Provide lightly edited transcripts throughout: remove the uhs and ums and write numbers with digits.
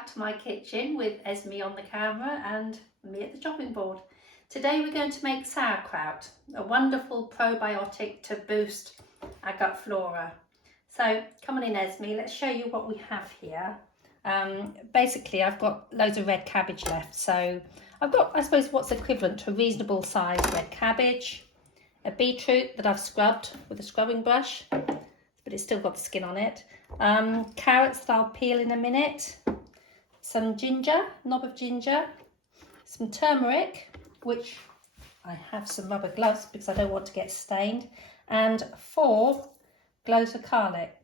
back to my kitchen with Esme on the camera and me at the chopping board. Today we're going to make sauerkraut, a wonderful probiotic to boost our gut flora. So come on in, Esme, let's show you what we have here. Basically I've got loads of red cabbage left, so I've got, I suppose, what's equivalent to a reasonable size red cabbage, a beetroot that I've scrubbed with a scrubbing brush, but it's still got the skin on it, carrots that I'll peel in a minute, some ginger, knob of ginger, some turmeric, which I have some rubber gloves because I don't want to get stained, and 4 cloves of garlic,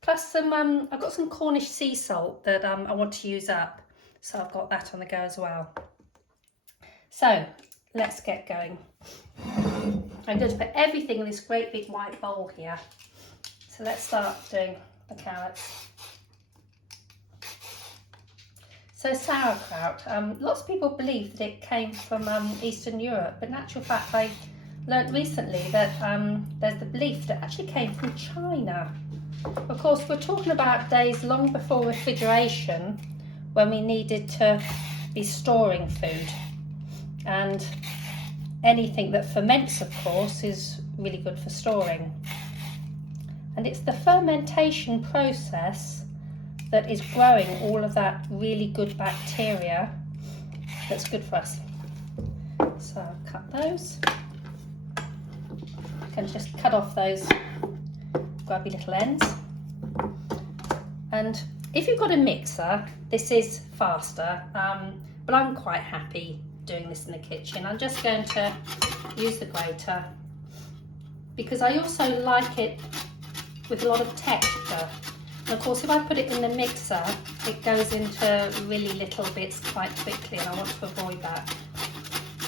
plus some, I've got some Cornish sea salt that I want to use up, so I've got that on the go as well. So let's get going. I'm going to put everything in this great big white bowl here. So let's start doing the carrots. So sauerkraut, lots of people believe that it came from Eastern Europe, but in actual fact I learnt recently that there's the belief that it actually came from China. Of course, we're talking about days long before refrigeration, when we needed to be storing food, and anything that ferments, of course, is really good for storing. And it's the fermentation process that is growing all of that really good bacteria that's good for us. So I'll cut those. You can just cut off those grubby little ends. And if you've got a mixer, this is faster, but I'm quite happy doing this in the kitchen. I'm just going to use the grater because I also like it with a lot of texture. And of course, if I put it in the mixer, it goes into really little bits quite quickly, and I want to avoid that.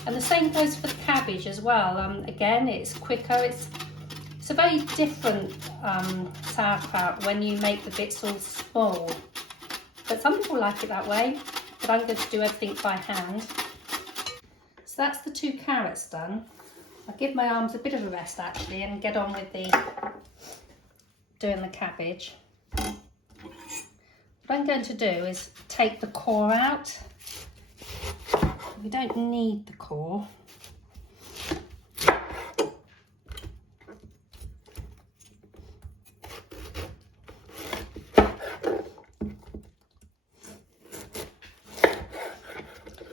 And the same goes for the cabbage as well. Again, it's quicker. It's a very different sauerkraut when you make the bits all small. But some people like it that way, but I'm going to do everything by hand. So that's the 2 carrots done. I'll give my arms a bit of a rest actually and get on with doing the cabbage. What I'm going to do is take the core out. We don't need the core.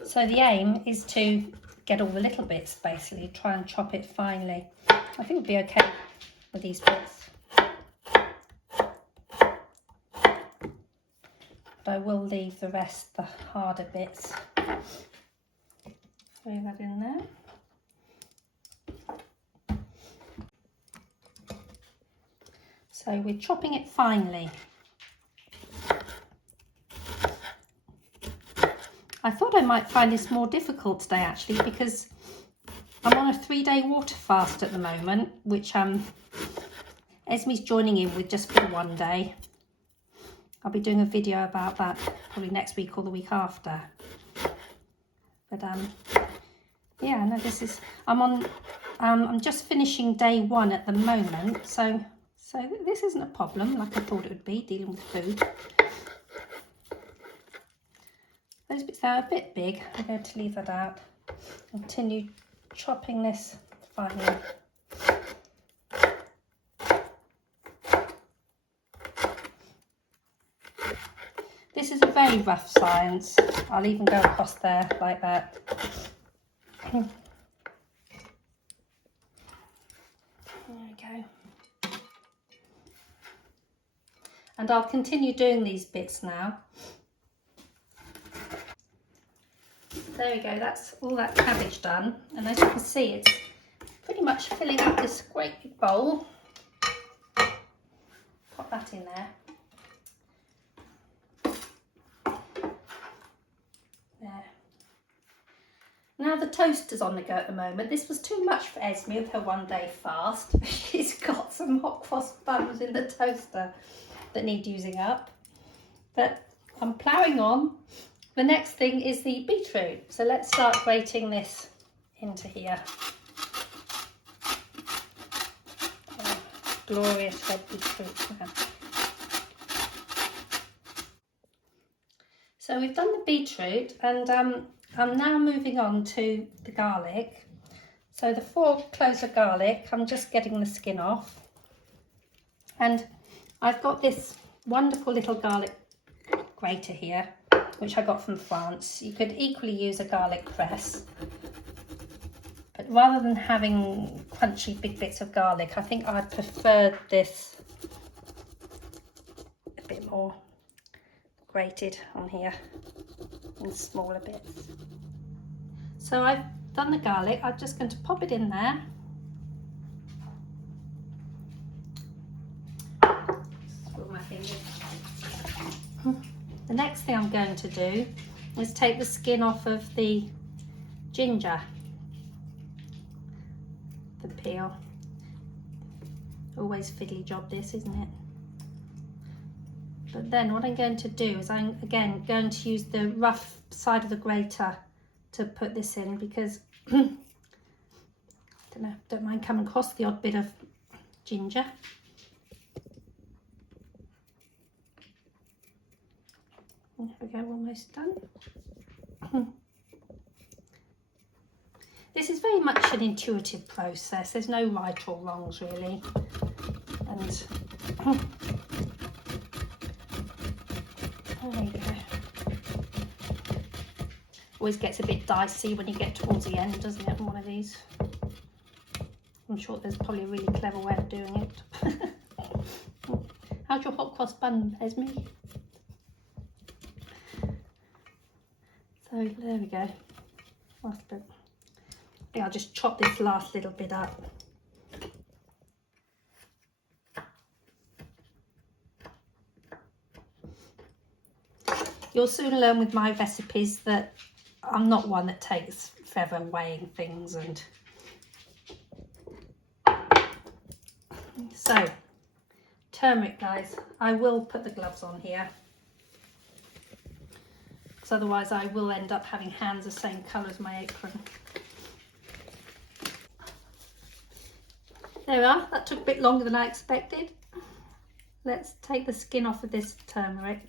So the aim is to get all the little bits, basically, try and chop it finely. I think it'll be okay with these bits. But I will leave the rest, the harder bits. Throw that in there. So we're chopping it finely. I thought I might find this more difficult today actually, because I'm on a 3-day water fast at the moment, which Esme's joining in with just for the 1 day. I'll be doing a video about that probably next week or the week after. But yeah, no, this is, I'm just finishing day 1 at the moment, so this isn't a problem like I thought it would be, dealing with food. Those bits there are a bit big. I'm going to leave that out. Continue chopping this finely. This is a very rough science. I'll even go across there like that. There we go. And I'll continue doing these bits now. There we go, that's all that cabbage done. And as you can see, it's pretty much filling up this great big bowl. Pop that in there. There. Now the toaster's on the go at the moment. This was too much for Esme with her 1-day fast. She's got some hot cross buns in the toaster that need using up. But I'm ploughing on. The next thing is the beetroot. So let's start grating this into here. Oh, glorious red beetroot. So we've done the beetroot, and I'm now moving on to the garlic. So the 4 cloves of garlic, I'm just getting the skin off. And I've got this wonderful little garlic grater here, which I got from France. You could equally use a garlic press. But rather than having crunchy big bits of garlic, I think I'd prefer this a bit more grated on here in smaller bits. So I've done the garlic. I'm just going to pop it in there. Put my fingers. The next thing I'm going to do is take the skin off of the ginger. The peel. Always fiddly job this, isn't it? But then what I'm going to do is I'm again going to use the rough side of the grater to put this in, because don't mind coming across the odd bit of ginger. There we go, almost done. This is very much an intuitive process. There's no right or wrongs really. And there you go. Always gets a bit dicey when you get towards the end, doesn't it, on one of these? I'm sure there's probably a really clever way of doing it. How's your hot cross bun, Esme? So there we go. Last bit. I think I'll just chop this last little bit up. You'll soon learn with my recipes that I'm not one that takes forever weighing things. And so turmeric, guys, I will put the gloves on here, because otherwise I will end up having hands the same colour as my apron. There we are. That took a bit longer than I expected. Let's take the skin off of this turmeric.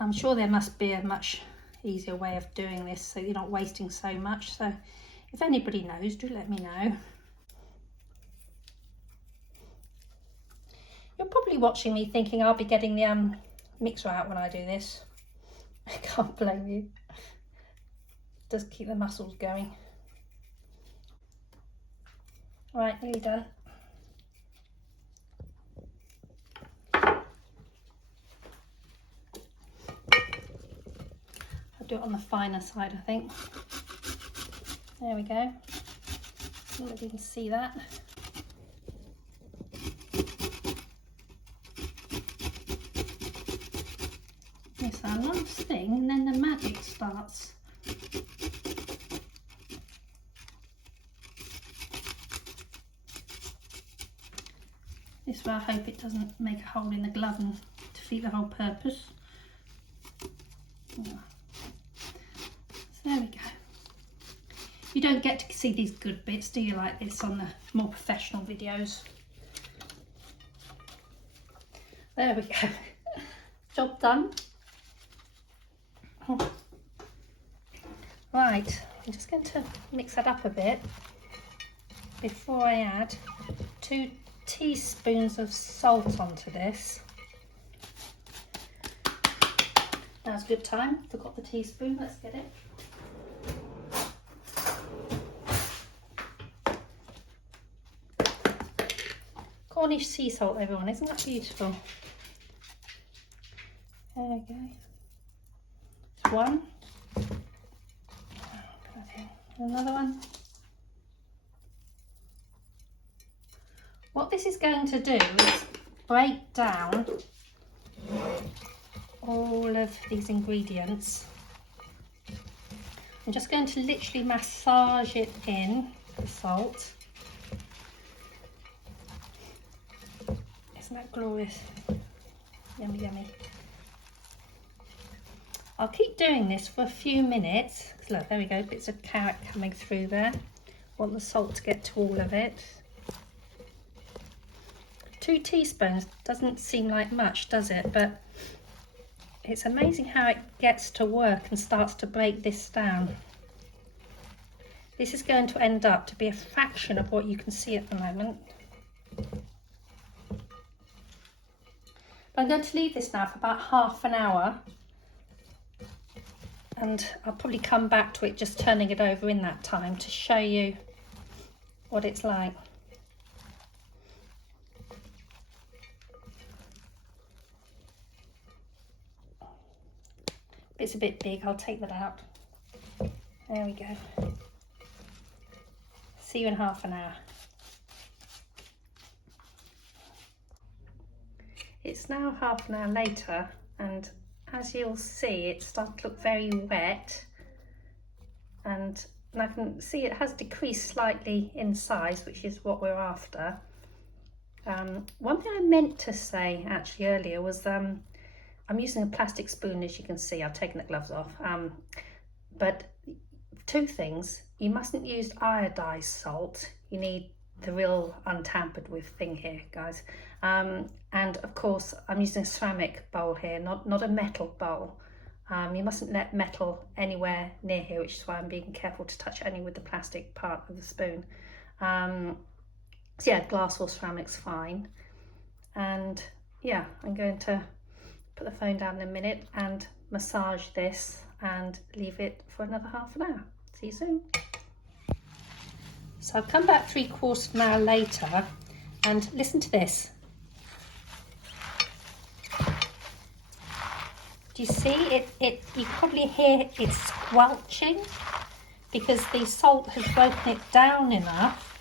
I'm sure there must be a much easier way of doing this so you're not wasting so much. So if anybody knows, do let me know. You're probably watching me thinking I'll be getting the mixer out when I do this. I can't blame you. It does keep the muscles going. Right, nearly done. I'll do it on the finer side, I think. There we go. I don't know if you can see that. It's a nice thing, and then the magic starts. This way I hope it doesn't make a hole in the glove and defeat the whole purpose. So there we go. You don't get to see these good bits, do you, like this on the more professional videos? There we go. Job done. Right, I'm just going to mix that up a bit before I add 2 teaspoons of salt onto this. Now's a good time. Forgot the teaspoon. Let's get it. Cornish sea salt, everyone. Isn't that beautiful? There we go. It's one. Another one. What this is going to do is break down all of these ingredients. I'm just going to literally massage it in, the salt. Isn't that glorious? Yummy, yummy. I'll keep doing this for a few minutes. Look, there we go, bits of carrot coming through there. Want the salt to get to all of it. 2 teaspoons doesn't seem like much, does it? But it's amazing how it gets to work and starts to break this down. This is going to end up to be a fraction of what you can see at the moment. But I'm going to leave this now for about half an hour, and I'll probably come back to it just turning it over in that time to show you what it's like. It's a bit big, I'll take that out. There we go. See you in half an hour. It's now half an hour later, and as you'll see, it's starting to look very wet, and I can see it has decreased slightly in size, which is what we're after. One thing I meant to say actually earlier was I'm using a plastic spoon, as you can see. I've taken the gloves off. But 2 things: you mustn't use iodized salt. You need the real untampered with thing here, guys. And of course, I'm using a ceramic bowl here, not a metal bowl. You mustn't let metal anywhere near here, which is why I'm being careful to touch only with the plastic part of the spoon. So yeah, glass or ceramic's fine. And yeah, I'm going to put the phone down in a minute and massage this and leave it for another half an hour. See you soon. So I've come back 3/4 of an hour later, and listen to this. Do you see it? You probably hear it squelching because the salt has broken it down enough.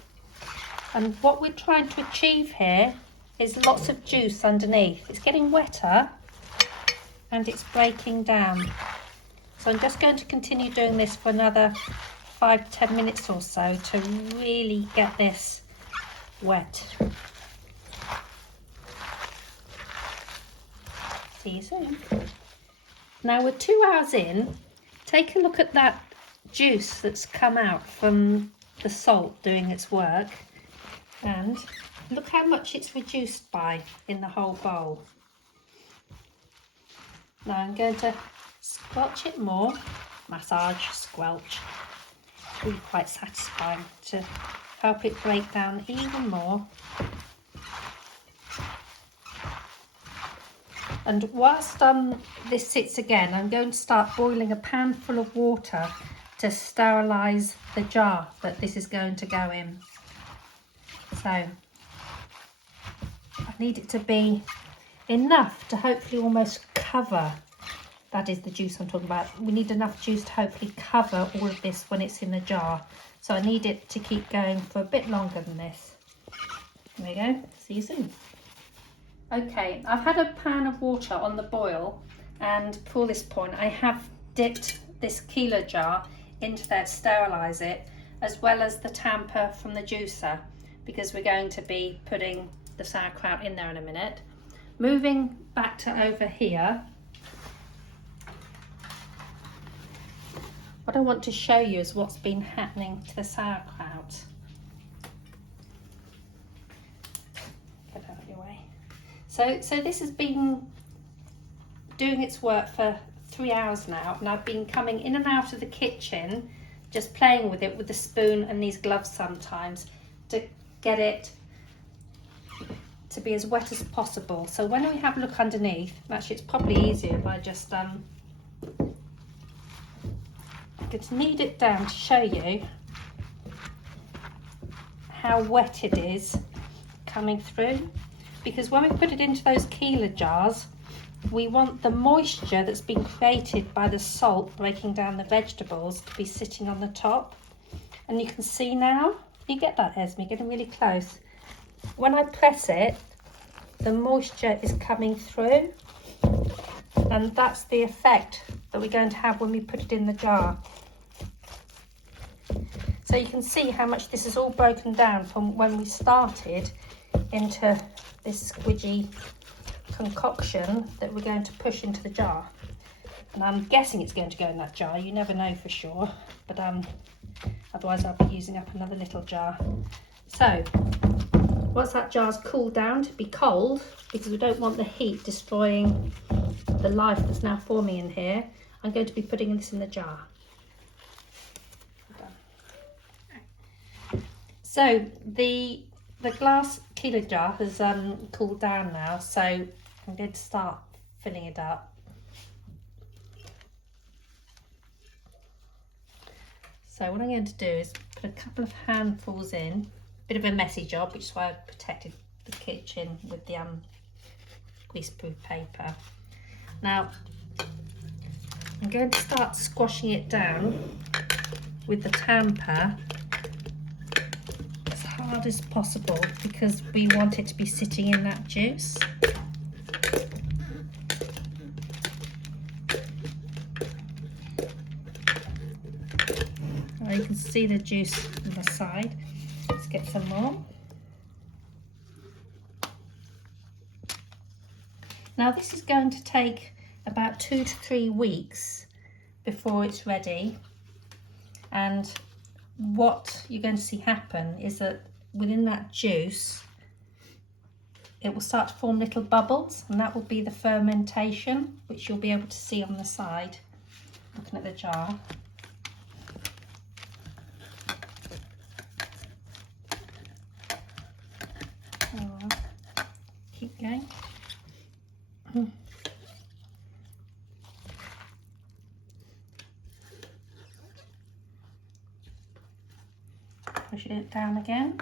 And what we're trying to achieve here is lots of juice underneath. It's getting wetter and it's breaking down. So I'm just going to continue doing this for another 5 to 10 minutes or so to really get this wet. See you soon. Now we're 2 hours in. Take a look at that juice that's come out from the salt doing its work, and look how much it's reduced by in the whole bowl. Now I'm going to squelch it more. Massage, squelch. It's really quite satisfying to help it break down even more. And whilst this sits again, I'm going to start boiling a pan full of water to sterilise the jar that this is going to go in. So I need it to be enough to hopefully almost cover, that is the juice I'm talking about. We need enough juice to hopefully cover all of this when it's in the jar. So I need it to keep going for a bit longer than this. There we go, see you soon. Okay, I've had a pan of water on the boil, and for this point I have dipped this kilo jar into there to sterilise it, as well as the tamper from the juicer, because we're going to be putting the sauerkraut in there in a minute. Moving back to over here, what I want to show you is what's been happening to the sauerkraut. Get out of your way. So this has been doing its work for 3 hours now, and I've been coming in and out of the kitchen, just playing with it with the spoon and these gloves sometimes to get it to be as wet as possible. So when we have a look underneath, actually it's probably easier if I just knead it down to show you how wet it is coming through, because when we put it into those kilo jars, we want the moisture that's been created by the salt breaking down the vegetables to be sitting on the top. And you can see now, can you get that, Esme? Getting really close. When I press it, the moisture is coming through, and that's the effect that we're going to have when we put it in the jar. So you can see how much this is all broken down from when we started into this squidgy concoction that we're going to push into the jar. And I'm guessing it's going to go in that jar. You never know for sure, but otherwise I'll be using up another little jar. So once that jar's cooled down to be cold, because we don't want the heat destroying the life that's now forming in here, I'm going to be putting this in the jar. So the glass kilo jar has cooled down now, so I'm going to start filling it up. So what I'm going to do is put a couple of handfuls in. Bit of a messy job, which is why I protected the kitchen with the greaseproof paper. Now I'm going to start squashing it down with the tamper as hard as possible, because we want it to be sitting in that juice. Now you can see the juice on the side. Let's get some more. Now this is going to take about 2 to 3 weeks before it's ready, and what you're going to see happen is that within that juice it will start to form little bubbles, and that will be the fermentation, which you'll be able to see on the side looking at the jar. Keep going. Push it down again.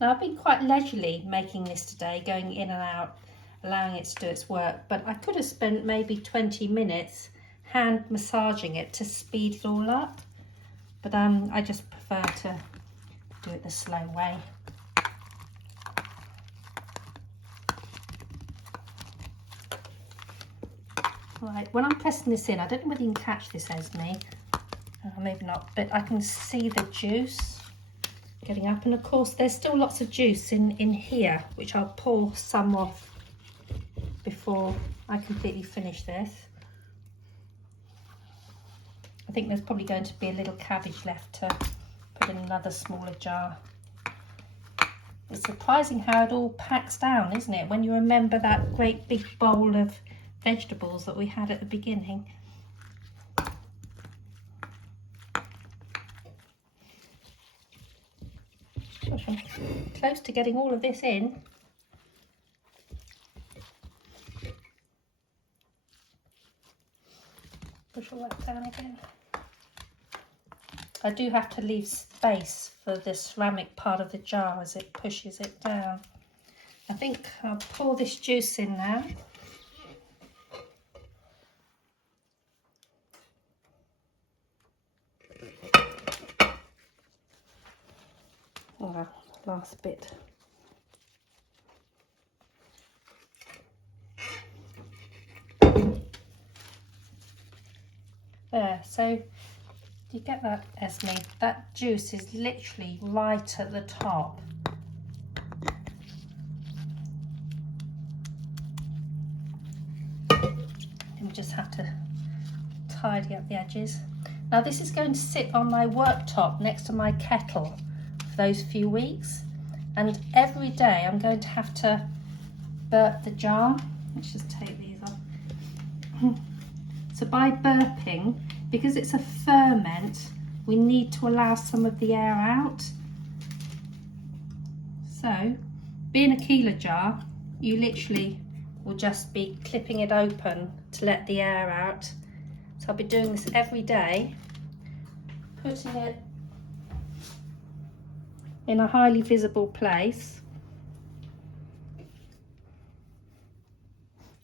Now I've been quite leisurely making this today, going in and out, allowing it to do its work, but I could have spent maybe 20 minutes hand massaging it to speed it all up, but I just prefer to do it the slow way. Right, when I'm pressing this in, I don't know whether you can catch this, Esme, maybe not, but I can see the juice getting up, and of course there's still lots of juice in here, which I'll pour some off before I completely finish this. I think there's probably going to be a little cabbage left to put in another smaller jar. It's surprising how it all packs down, isn't it, when you remember that great big bowl of vegetables that we had at the beginning. Gosh, I'm close to getting all of this in. Push all that down again. I do have to leave space for the ceramic part of the jar as it pushes it down. I think I'll pour this juice in now. Oh, last bit. There, so you get that, Esme? That juice is literally right at the top. And just have to tidy up the edges. Now this is going to sit on my worktop next to my kettle for those few weeks, and every day I'm going to have to burp the jar. Let's just take these off. So by burping, because it's a ferment, we need to allow some of the air out. So being a kilo jar, you literally will just be clipping it open to let the air out. So I'll be doing this every day, putting it in a highly visible place,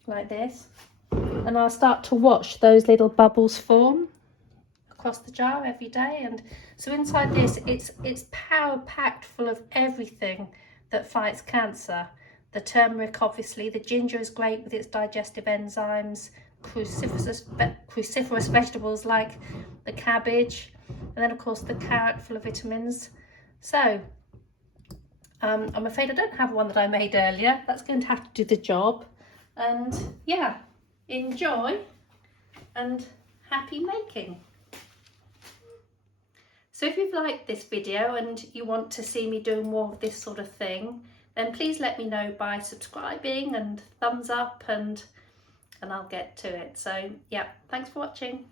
like this. And I'll start to watch those little bubbles form across the jar every day. And so inside this, it's power packed full of everything that fights cancer. The turmeric, obviously, the ginger is great with its digestive enzymes, cruciferous vegetables like the cabbage, and then of course the carrot full of vitamins. So I'm afraid I don't have one that I made earlier. That's going to have to do the job. And yeah, enjoy and happy making. So if you've liked this video and you want to see me doing more of this sort of thing, then please let me know by subscribing and thumbs up, and I'll get to it. So yeah, thanks for watching.